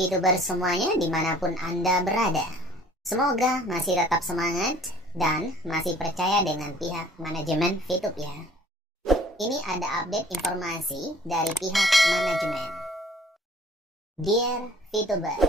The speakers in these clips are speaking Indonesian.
VTuber semuanya dimanapun Anda berada. Semoga masih tetap semangat dan masih percaya dengan pihak manajemen VTube ya. Ini ada update informasi dari pihak manajemen. Dear VTuber,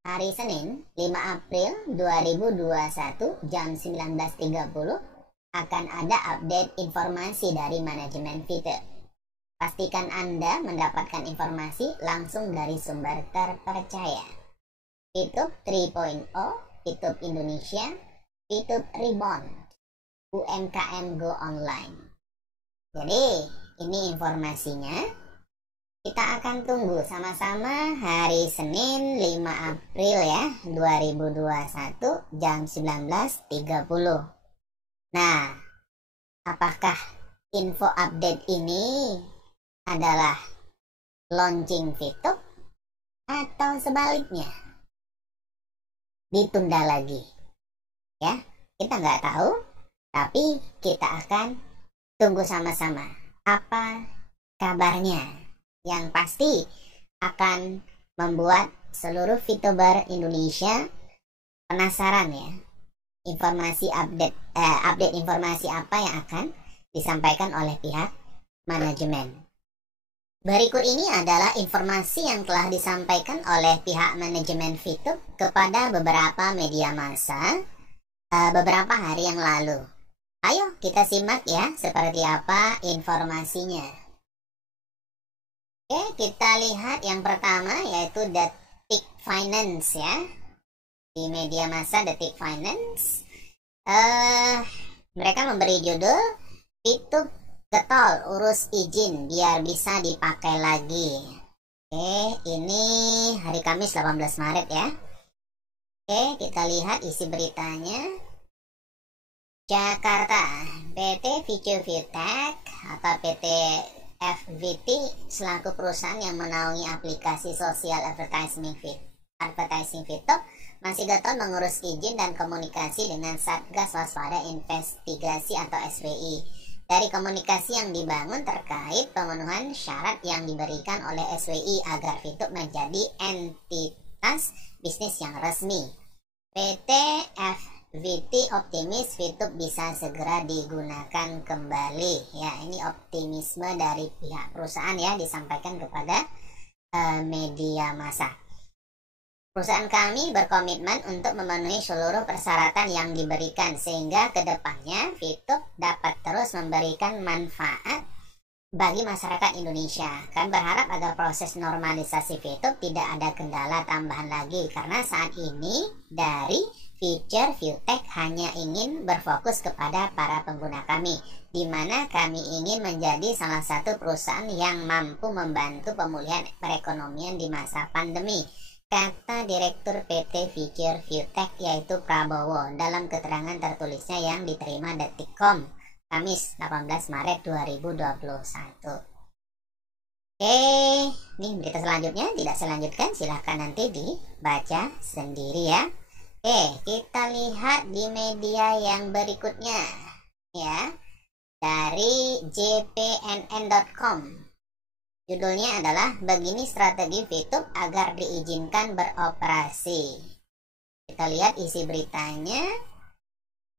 hari Senin 5 April 2021 jam 19.30 akan ada update informasi dari manajemen VTube. Pastikan Anda mendapatkan informasi langsung dari sumber terpercaya. VTube 3.0, VTube Indonesia, VTube Reborn, UMKM Go Online. Jadi, ini informasinya. Kita akan tunggu sama-sama hari Senin 5 April ya, 2021 jam 19.30. Nah, apakah info update ini adalah launching VTube atau sebaliknya ditunda lagi ya, kita nggak tahu, tapi kita akan tunggu sama-sama apa kabarnya. Yang pasti akan membuat seluruh VTuber Indonesia penasaran ya, informasi update informasi apa yang akan disampaikan oleh pihak manajemen. Berikut ini adalah informasi yang telah disampaikan oleh pihak manajemen VTube kepada beberapa media massa beberapa hari yang lalu. Ayo kita simak ya seperti apa informasinya. Oke, kita lihat yang pertama yaitu Detik Finance ya. Di media massa Detik Finance mereka memberi judul VTube getol urus izin biar bisa dipakai lagi. Oke, ini hari Kamis 18 Maret ya. Oke, kita lihat isi beritanya. Jakarta, PT Future ViewTech atau PT FVT selaku perusahaan yang menaungi aplikasi sosial advertising VTube masih getol mengurus izin dan komunikasi dengan Satgas Waspada Investigasi atau SWI. Dari komunikasi yang dibangun terkait pemenuhan syarat yang diberikan oleh SWI agar VTube menjadi entitas bisnis yang resmi. PT FVT optimis VTube bisa segera digunakan kembali. Ya, ini optimisme dari pihak perusahaan ya, disampaikan kepada media massa. Perusahaan kami berkomitmen untuk memenuhi seluruh persyaratan yang diberikan sehingga kedepannya VTube dapat terus memberikan manfaat bagi masyarakat Indonesia. Kami berharap agar proses normalisasi VTube tidak ada kendala tambahan lagi karena saat ini dari Future ViewTech hanya ingin berfokus kepada para pengguna kami, di mana kami ingin menjadi salah satu perusahaan yang mampu membantu pemulihan perekonomian di masa pandemi, kata Direktur PT Future ViewTech yaitu Prabowo dalam keterangan tertulisnya yang diterima Detikcom Kamis 18 Maret 2021. Oke, nih berita selanjutnya tidak saya lanjutkan, silahkan nanti dibaca sendiri ya. Oke, kita lihat di media yang berikutnya ya, dari jpnn.com. Judulnya adalah begini strategi VTube agar diizinkan beroperasi. Kita lihat isi beritanya.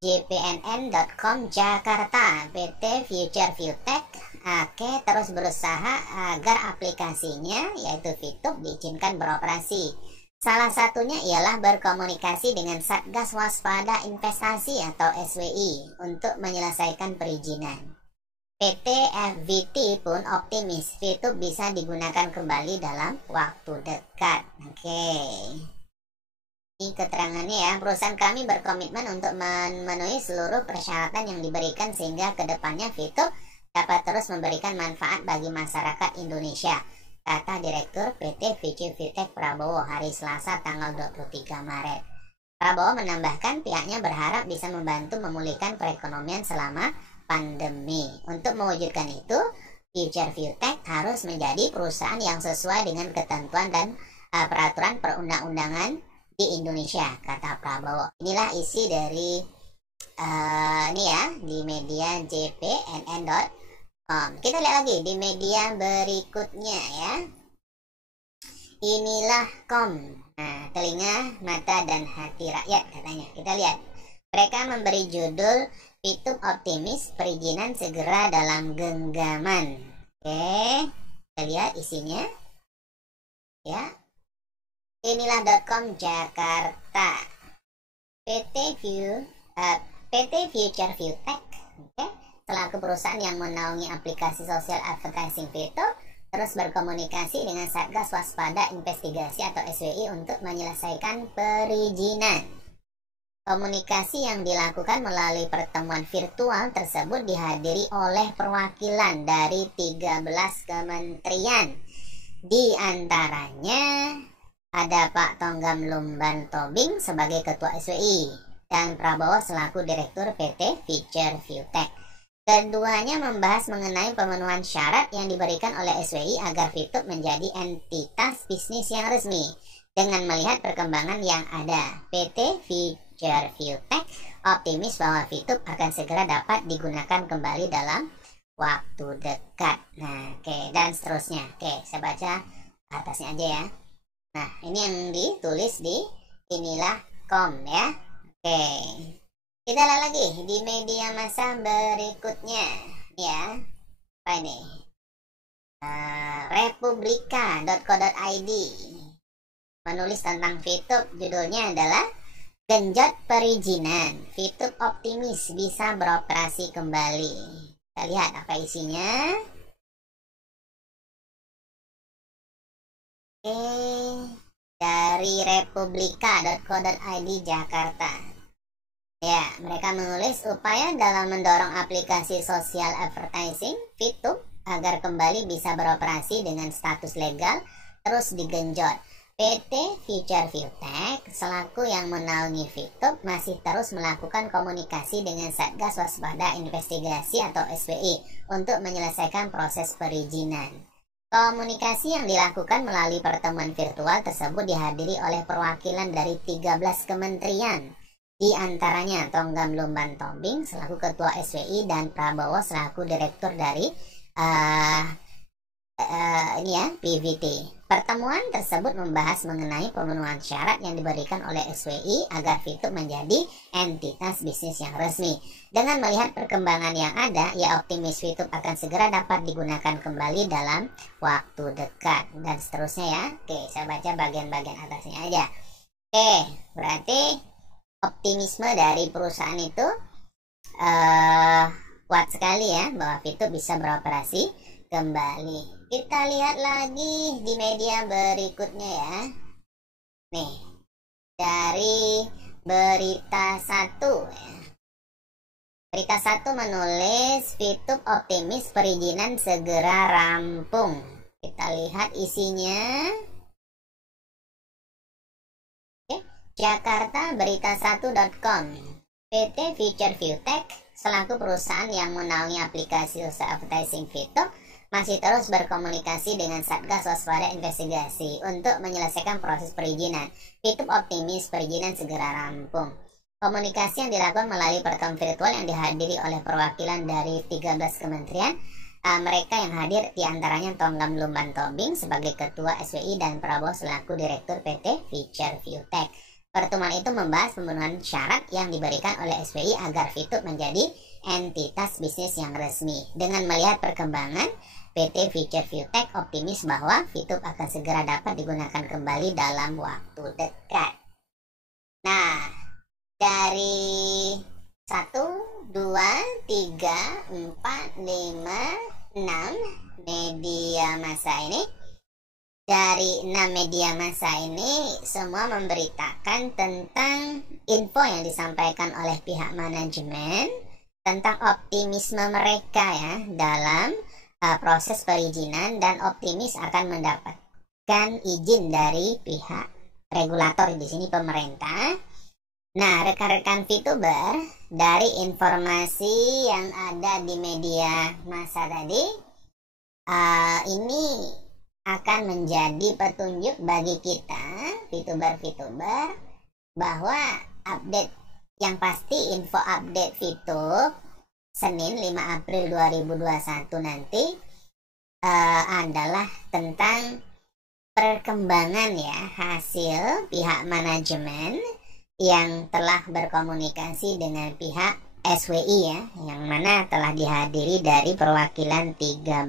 jpnn.com Jakarta, PT Future ViewTech terus berusaha agar aplikasinya yaitu VTube diizinkan beroperasi. Salah satunya ialah berkomunikasi dengan Satgas Waspada Investasi atau SWI untuk menyelesaikan perizinan. PT FVT pun optimis VTube bisa digunakan kembali dalam waktu dekat. Oke. Ini keterangannya ya, perusahaan kami berkomitmen untuk memenuhi seluruh persyaratan yang diberikan sehingga kedepannya VTube dapat terus memberikan manfaat bagi masyarakat Indonesia, kata Direktur PT Future ViewTech Prabowo hari Selasa tanggal 23 Maret. Prabowo menambahkan pihaknya berharap bisa membantu memulihkan perekonomian selama pandemi. Untuk mewujudkan itu, Future ViewTech harus menjadi perusahaan yang sesuai dengan ketentuan dan peraturan perundang-undangan di Indonesia, kata Prabowo. Inilah isi dari ini ya di media jpnn.com. Kita lihat lagi di media berikutnya ya. inilah kom. Nah, telinga, mata, dan hati rakyat katanya. Kita lihat. Mereka memberi judul Fitup optimis perizinan segera dalam genggaman. Oke, kita lihat isinya. Ya, inilah.com Jakarta. PT Future View Tech, selaku perusahaan yang menaungi aplikasi sosial advertising Fitup, terus berkomunikasi dengan Satgas Waspada Investigasi atau SWI untuk menyelesaikan perizinan. Komunikasi yang dilakukan melalui pertemuan virtual tersebut dihadiri oleh perwakilan dari 13 kementerian. Di antaranya ada Pak Tonggam Lumban Tobing sebagai Ketua SWI dan Prabowo selaku Direktur PT Future View Tech. Keduanya membahas mengenai pemenuhan syarat yang diberikan oleh SWI agar Fitup menjadi entitas bisnis yang resmi. Dengan melihat perkembangan yang ada, PT Future View Tech optimis bahwa Fitup akan segera dapat digunakan kembali dalam waktu dekat. Nah, oke, dan seterusnya. Oke, saya baca atasnya aja ya. Nah, ini yang ditulis di inilah.com ya. Oke, kita lihat lagi di media massa berikutnya ya. Apa ini? Republika.co.id menulis tentang Fitup. Judulnya adalah Genjot Perizinan, Fitup optimis bisa beroperasi kembali. Kita lihat apa isinya. Dari republika.co.id Jakarta. Ya, mereka menulis upaya dalam mendorong aplikasi sosial advertising Fitup agar kembali bisa beroperasi dengan status legal terus digenjot. PT Future View Tech selaku yang menaungi Fitup masih terus melakukan komunikasi dengan Satgas Waspada Investigasi atau SWI untuk menyelesaikan proses perizinan. Komunikasi yang dilakukan melalui pertemuan virtual tersebut dihadiri oleh perwakilan dari 13 kementerian, di antaranya Tonggam Lumban Tobing selaku Ketua SWI dan Prabowo selaku Direktur dari PVT. Pertemuan tersebut membahas mengenai pemenuhan syarat yang diberikan oleh SWI agar Fitup menjadi entitas bisnis yang resmi. Dengan melihat perkembangan yang ada, ia optimis Fitup akan segera dapat digunakan kembali dalam waktu dekat, dan seterusnya ya. Oke, saya baca bagian-bagian atasnya aja. Oke, berarti optimisme dari perusahaan itu kuat sekali ya, bahwa Fitup bisa beroperasi kembali. Kita lihat lagi di media berikutnya ya. Nih, dari Berita 1 ya. Berita 1 menulis Fitup optimis perizinan segera rampung. Kita lihat isinya. Oke, Jakarta Berita1.com. PT Future View Tech selaku perusahaan yang menaungi aplikasi usaha advertising Fitup masih terus berkomunikasi dengan Satgas Waspada Investigasi untuk menyelesaikan proses perizinan. Fitup optimis perizinan segera rampung. Komunikasi yang dilakukan melalui pertemuan virtual yang dihadiri oleh perwakilan dari 13 kementerian. Mereka yang hadir diantaranya Tonggam Lumban Tobing sebagai Ketua SWI dan Prabowo selaku Direktur PT Future View Tech. Pertemuan itu membahas pemenuhan syarat yang diberikan oleh SWI agar Fitup menjadi entitas bisnis yang resmi. Dengan melihat perkembangan, PT Future View Tech optimis bahwa Fitup akan segera dapat digunakan kembali dalam waktu dekat. Nah, dari 1, 2, 3, 4, 5, 6 media massa ini, dari 6 media massa ini semua memberitakan tentang info yang disampaikan oleh pihak manajemen tentang optimisme mereka ya dalam proses perizinan, dan optimis akan mendapatkan izin dari pihak regulator, di sini pemerintah. Nah, rekan-rekan Fituber, dari informasi yang ada di media massa tadi, ini akan menjadi petunjuk bagi kita Fituber bahwa update yang pasti, info update Fitup Senin 5 April 2021 nanti adalah tentang perkembangan ya hasil pihak manajemen yang telah berkomunikasi dengan pihak SWI ya, yang mana telah dihadiri dari perwakilan 13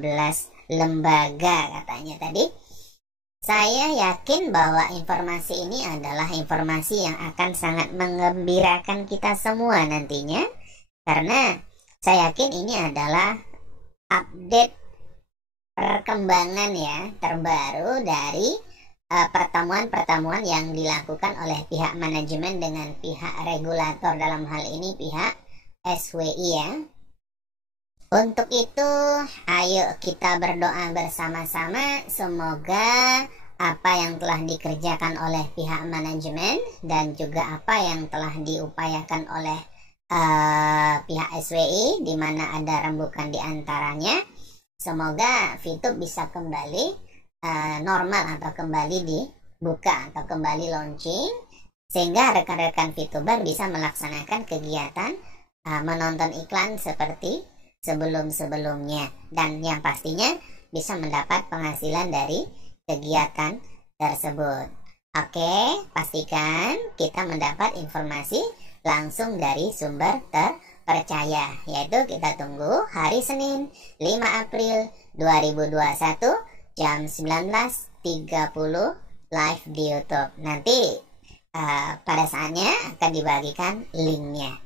lembaga katanya tadi. Saya yakin bahwa informasi ini adalah informasi yang akan sangat mengembirakan kita semua nantinya, karena saya yakin ini adalah update perkembangan ya terbaru dari pertemuan-pertemuan yang dilakukan oleh pihak manajemen dengan pihak regulator, dalam hal ini pihak SWI ya. Untuk itu, ayo kita berdoa bersama-sama semoga apa yang telah dikerjakan oleh pihak manajemen dan juga apa yang telah diupayakan oleh pihak SWI, di mana ada rembukan di antaranya, semoga VTube bisa kembali normal atau kembali dibuka atau kembali launching, sehingga rekan-rekan VTuber bisa melaksanakan kegiatan menonton iklan seperti sebelum-sebelumnya, dan yang pastinya bisa mendapat penghasilan dari kegiatan tersebut. Oke, pastikan kita mendapat informasi langsung dari sumber terpercaya, yaitu kita tunggu hari Senin 5 April 2021 jam 19.30 live di YouTube. Nanti pada saatnya akan dibagikan linknya.